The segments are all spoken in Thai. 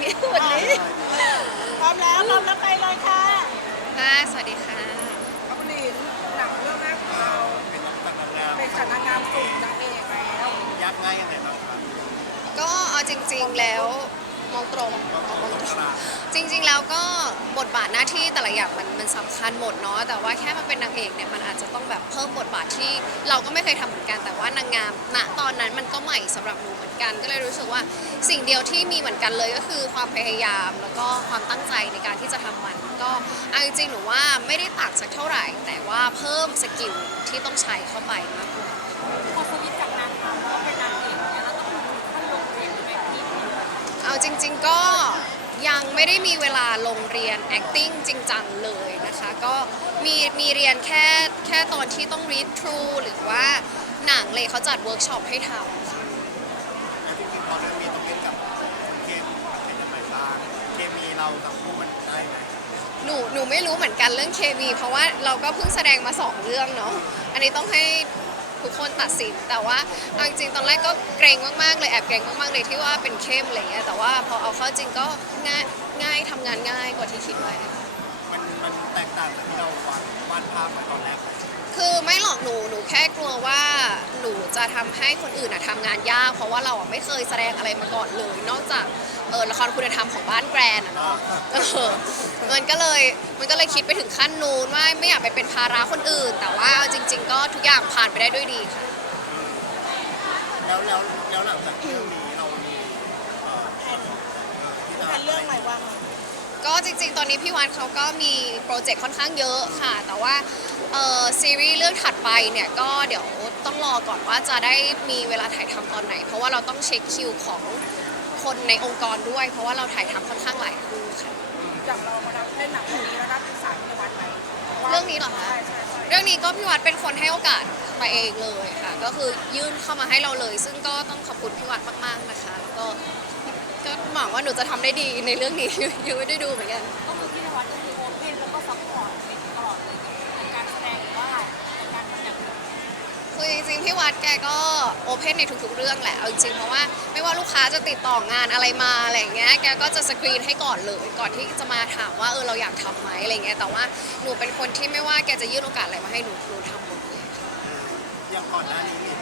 เนี่ยวันนี้พร้อมแล้วพร้อมแล้วไปเลยค่ะค่ะสวัสดีค่ะอัปลีนหนังเรื่องแรกของเราเป็นจากนางงามเป็นจากนางงามสุ่มนางเอกแล้วยากง่ายยังไงบ้างครับก็เอาจริง ๆแล้ว มองตรงต้องต้องต้องกราบจริง ๆ แล้วก็บทบาทหน้าที่แต่ละอย่างมันมันสำคัญหมดเนาะแต่ว่าแค่มาเป็นนางเอกเนี่ยมันอาจจะต้องแบบเพิ่มบทบาทที่เราก็ไม่เคยทำเหมือนกันแต่ว่านางงามณตอนนั้นมันก็ใหม่สำหรับหนูเหมือนกัน ก็เลยรู้สึกว่าสิ่งเดียวที่มีเหมือนกันเลยก็คือความพยายาม แล้วก็ความตั้งใจในการที่จะทำมัน ก็เอาจริงๆหนูว่าไม่ได้ต่างสักเท่าไหร่ แต่ว่าเพิ่มสกิลที่ต้องใช้เข้าไปมากกว่า พอสวิตช์จากนางงามแล้วเป็นนางเอก จริง ๆ ก็ยังไม่ได้มีเวลาลงเรียน acting จริงจังเลยนะคะ ก็มีมีเรียนแค่แค่ตอนที่ต้อง read through หรือว่าหนังเลยเขาจัดเวิร์กช็อปให้ทำค่ะแล้วจริงๆพอเรื่องนี้ต้องเล่นกับเคมเป็นยังไงบ้างเคมีเรากับคู่มันได้ไหมหนูหนูไม่รู้เหมือนกันเรื่องเคมีเพราะว่าเราก็เพิ่งแสดงมาสองเรื่องเนาะอันนี้ต้องให้ ทุกคนตัดสิน แต่ว่าเอาจริงๆตอนแรกก็เกรงมากๆเลยแอบเกรงมากๆเลยที่ว่าเป็นเข้มอะไรเงี้ยแต่ว่าพอเอาเข้าจริงก็ง่ายง่ายทำงานง่ายกว่าที่คิดไว้ แค่กลัวว่าหนูจะทำให้คนอื่นอะทำงานยาก เพราะว่าเราอะไม่เคยแสดงอะไรมาก่อนเลย นอกจากเออละครคุณธรรมของบ้านแกรนอะเนาะเออมันก็เลยมันก็เลยคิดไปถึงขั้นนู้นว่าไม่อยากไปเป็นภาระคนอื่น แต่ว่าเอาจริง ๆ ก็ทุกอย่างผ่านไปได้ด้วยดีค่ะแล้วแล้วแล้วหลังจากเรื่องนี้เรามีเอ่อแผนเอ่อที่จะแผนเรื่องใหม่ว่างก็จ ริง ๆ ตอนนี้พี่วัดเขาก็มีโปรเจกต์ค่อนข้างเยอะค่ะ แต่ว่าเอ่อซีรีส์เรื่องถัดไปเนี่ยก็เดี๋ยวต้องรอก่อนว่าจะได้มีเวลาถ่ายทำตอนไหน เพราะว่าเราต้องเช็คคิวของคนในองค์กรด้วย เพราะว่าเราถ่ายทำค่อนข้างหลายคู่ค่ะจากเรามาเล่นหนังเรื่องนี้แล้วได้ปรึกษาพี่วัดไหมเรื่องนี้เหรอคะ ใช่ใช่ใช่เรื่องนี้ก็พี่วัดเป็นคนให้โอกาสมาเองเลยค่ะ ก็คือยื่นเข้ามาให้เราเลย ซึ่งก็ต้องขอบคุณพี่วัดมากๆนะคะ แล้วก็ก็ หวังว่าหนูจะทำได้ดีในเรื่องนี้ ยังไม่ได้ดูเหมือนกัน ก็คือพี่นวัดก็คือโอเพนแล้วก็ซัพพอร์ตเป็นตลอดเลยในการแสดงหรือว่าการทำอย่างอื่นคือจริงๆพี่วัดแกก็โอเพนในทุกๆเรื่องแหละเอาจริงๆเพราะว่าไม่ว่าลูกค้าจะติดต่องานอะไรมาอะไรอย่างเงี้ยแกก็จะสกรีนให้ก่อนเลย ก่อนที่จะมาถามว่าเออเราอยากทำไหมอะไรเงี้ยแต่ว่าหนูเป็นคนที่ไม่ว่าแกจะยื่นโอกาสอะไรมาให้หนูหนูทำหมดเลยค่ะ อย่างก่อนหน้านี้มี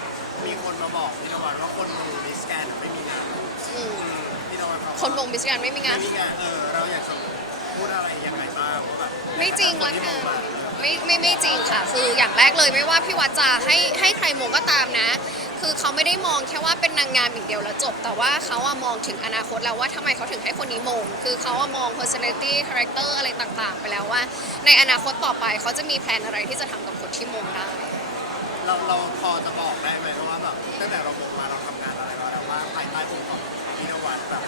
มีคนมาบอกพี่นวัดว่าคนดูดิสแกนไม่มีงาน อืม พี่นวัดเขา คนบงบิสกันไม่มีงานไม่มีงานเออเราอยากจะพูดอะไรยังไงบ้างว่าแบบไม่จริงละที่กัมนองมาไม่ไม่ไม่จริงค่ะ คืออย่างแรกเลยไม่ว่าพี่วัดจะให้ให้ใครมองก็ตามนะ คือเขาไม่ได้มองแค่ว่าเป็นนางงามอย่างเดียวแล้วจบ แต่ว่าเขาอะมองถึงอนาคตแล้วว่าทำไมเขาถึงให้คนนี้มง คือเขาอะมอง personality character อะไรต่างๆ ไปแล้วว่า ในอนาคตต่อไปเขาจะมีแผนอะไรที่จะทำกับคนที่มงได้ เราเราพอจะบอกได้ไหมว่าแบบตั้งแต่เราบอกมาเราทำงานอะไรมาแล้วว่างภายใต้องค์กร พี่นวัดแบบ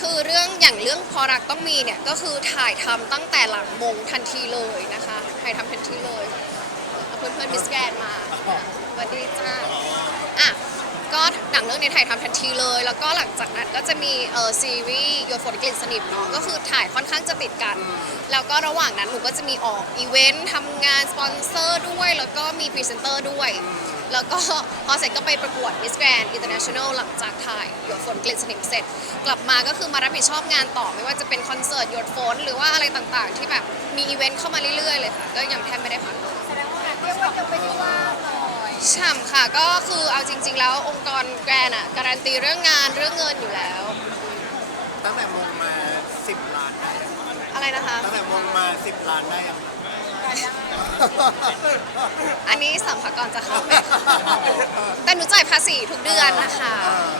คือเรื่องอย่างเรื่องพอรักต้องมีเนี่ยก็คือถ่ายทำตั้งแต่หลังมงทันทีเลยนะคะถ่ายทำทันทีเลยเอาเพื่อนเพื่อนมิสแกรนมาสวัสดีจ้าอะก็หนังเรื่องนี้ถ่ายทำทันทีเลย แล้วก็หลังจากนั้นก็จะมีเออซีรีส์โยนฝนกลิ่นสนิมเนาะก็คือถ่ายค่อนข้างจะติดกัน แล้วก็ระหว่างนั้นหนูก็จะมีออกอีเวนต์ทำงานสปอนเซอร์ด้วย แล้วก็มีพรีเซนเตอร์ด้วย แล้วก็พอเสร็จก็ไปประกวด Miss Grand International หลังจากถ่ายหยดฝนกลิ่นสนิมเสร็จ กลับมาก็คือมารับผิดชอบงานต่อไม่ว่าจะเป็นคอนเสิร์ตหยดฝนหรือว่าอะไรต่างๆ ที่แบบมีอีเวนต์เข้ามาเรื่อยๆเลยค่ะก็ยังแทบไม่ได้พักเลยแสดงว่างานเรียกว่ายังไม่ได้ว่างเลยฉ่ำค่ะก็คือเอาจริง ๆ แล้วองค์กรแกรนอะการันตีเรื่องงานเรื่องเงินอยู่แล้ว ตั้งแต่มงมา 10 ล้านได้ยังอะไรนะคะ ตั้งแต่มงมา 10 ล้านได้ยัง อันนี้สัมภากรจะเข้าไหมแต่หนูจ่ายภาษีทุกเดือนนะคะเออ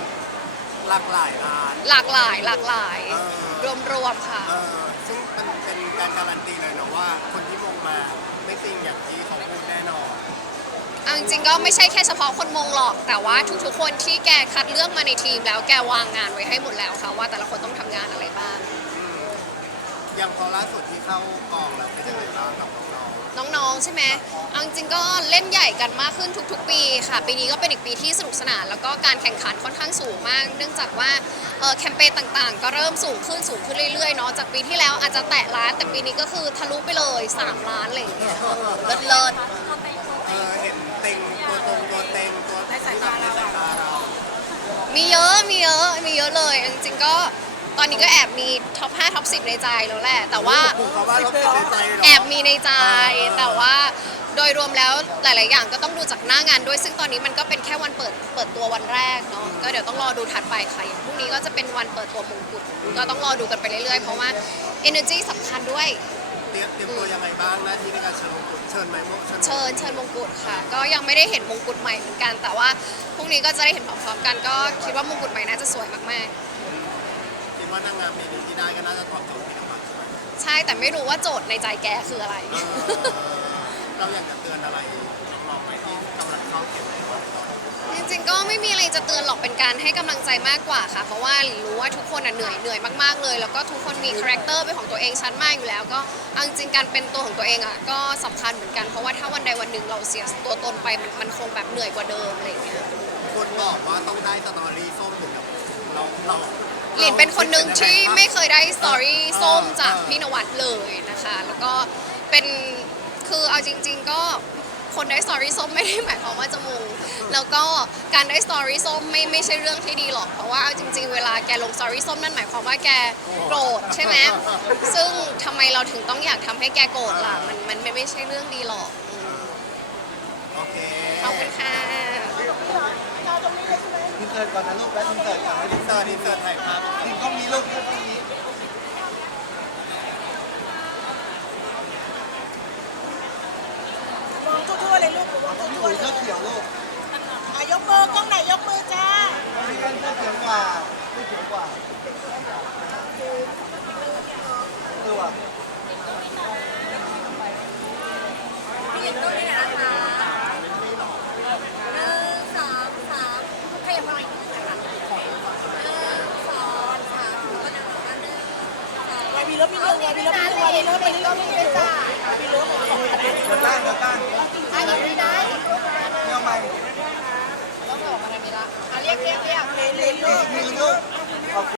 หลากหลายล้าน หลากหลายหลากหลายเออรวมๆค่ะ เออซึ่งมันเป็นการการันตีเลยนะว่า คนที่มงมาไม่จริงอย่างที่เขาพูดแน่นอน เอาจริงๆก็ไม่ใช่แค่เฉพาะคนมงหรอก แต่ว่าทุกๆคนที่แกคัดเลือกมาในทีมแล้วแกวางงานไว้ให้หมดแล้วค่ะว่าแต่ละคนต้องทำงานอะไรบ้าง อย่างพอล่าสุดที่เข้ากองแล้วเป็นยังไงบ้างกับน้องน้องๆ ใช่ไหมเอาจริงๆก็เล่นใหญ่กันมากขึ้นทุก ๆ ปีค่ะ ปีนี้ก็เป็นอีกปีที่สนุกสนาน แล้วก็การแข่งขันค่อนข้างสูงมาก เนื่องจากว่าเอ่อแคมเปญต่างๆ ก็เริ่มสูงขึ้นสูงขึ้นเรื่อยๆ เนาะ จากปีที่แล้วอาจจะแตะล้าน แต่ปีนี้ก็คือทะลุไปเลย 3 ล้านอะไรอย่างเงี้ยเลิศเลิศๆเออเห็นเต็งตัวตรงตัวเต็งตัวที่แบบในสายตาเรามีเยอะ มีเยอะ มีเยอะเลย จริงๆก็ ตอนนี้ก็แอบมีท็อป5ท็อป10 ในใจแล้วแหละ แต่ว่าเขาว่าเราติดในใจเหรอแอบมีในใจ แต่ว่าโดยรวมแล้วหลาย ๆ อย่างก็ต้องดูจากหน้างานด้วย ซึ่งตอนนี้มันก็เป็นแค่วันเปิดเปิดตัววันแรกเนาะ ก็เดี๋ยวต้องรอดูถัดไปค่ะอย่างพรุ่งนี้ก็จะเป็นวันเปิดตัวมงกุฎ ก็ต้องรอดูกันไปเรื่อย ๆ เพราะว่า energy สำคัญด้วย เตรียมเตรียมตัวยังไงบ้างหน้าที่ในการเชิญมงกุฎเชิญไหมมงเชิญเชิญเชิญมงกุฎค่ะ ก็ยังไม่ได้เห็นมงกุฎใหม่เหมือนกัน แต่ว่าพรุ่งนี้ก็จะได้เห็นพร้อมๆกัน ก็คิดว่ามงกุฎใหม่น่าจะสวยมากคิด ว่านางงามปีนี้ที่ได้ก็น่าจะตอบโจทย์พี่น้ำมันใช่ไหมๆใช่แต่ไม่รู้ว่าโจทย์ในใจแกคืออะไร เออเราอยากจะเตือนอะไรน้องๆไหมที่กำลังเข้าเก็บในตอนนี้จริงๆก็ไม่มีอะไรจะเตือนหรอกเป็นการให้กำลังใจมากกว่าค่ะ เพราะว่าหลิรู้ว่าทุกคนอะเหนื่อยเหนื่อยมากๆเลย แล้วก็ทุกคนมีคาแรคเตอร์เป็นของตัวเองชัดมากอยู่แล้ว ก็เอาจริงๆการเป็นตัวของตัวเองอะก็สำคัญเหมือนกันเพราะว่าถ้าวันใดวันหนึ่งเราเสียตัวตนไปมันมันคงแบบเหนื่อยกว่าเดิมอะไรอย่างเงี้ย คนบอกว่าต้องได้สตอรี่ส้มถึงกับเราเรา หลินเป็นคนหนึ่งที่ไม่เคยได้สตอรี่เออส้มจากเออพี่นวัดเลยนะคะ แล้วก็เป็นคือเอาจริง ๆ ก็คนได้สตอรี่ส้มไม่ได้หมายความว่าจะมงแล้วก็การได้สตอรี่ส้มไม่ไม่ใช่เรื่องที่ดีหรอกเพราะว่าเอาจริง ๆ เวลาแกลงสตอรี่ส้มนั่นหมายความว่าแกโกรธใช่ไหมซึ่งทำไมเราถึงต้องอยากทำให้แกโกรธล่ะมันมันมันไม่ใช่เรื่องดีหรอกอืมโอเคขอบคุณค่ะ อินเสิร์ตก่อนนะลูกแล้วอินเสิร์ตก่อนอินเสิร์ตอินเสิร์ตถ่ายภาพถึงก็มีลูกแค่นี้มองทั่วๆเลยลูกมองทั่พี่วอุ๋ยๆเลเสื้อยเขียวลูกอะยกมือกล้องไหนยกมือจ้าพี่กันเสื้อเขียวกว่าเสื้อเขียวกว่าเออว่ะ พี่หญิงต้องนี่นะคะหนึ่งสองสามขยับมาอีกนิดนึงค่ะหนึ่งสองสามแล้วก็หนึ่งสองหนึ่งสอง วายวีเลิฟมีเลิฟวายวีเลิฟมีวายวีเลิฟไปเลิฟมีเลยจ้าวีเลิฟของคณะเดี๋ยวตั้งเดี๋ยวตั้งอันนี้ได้เที่ยวใหม่เรียกเรียกเรียกเลนเลนลูกมีลูกขอบ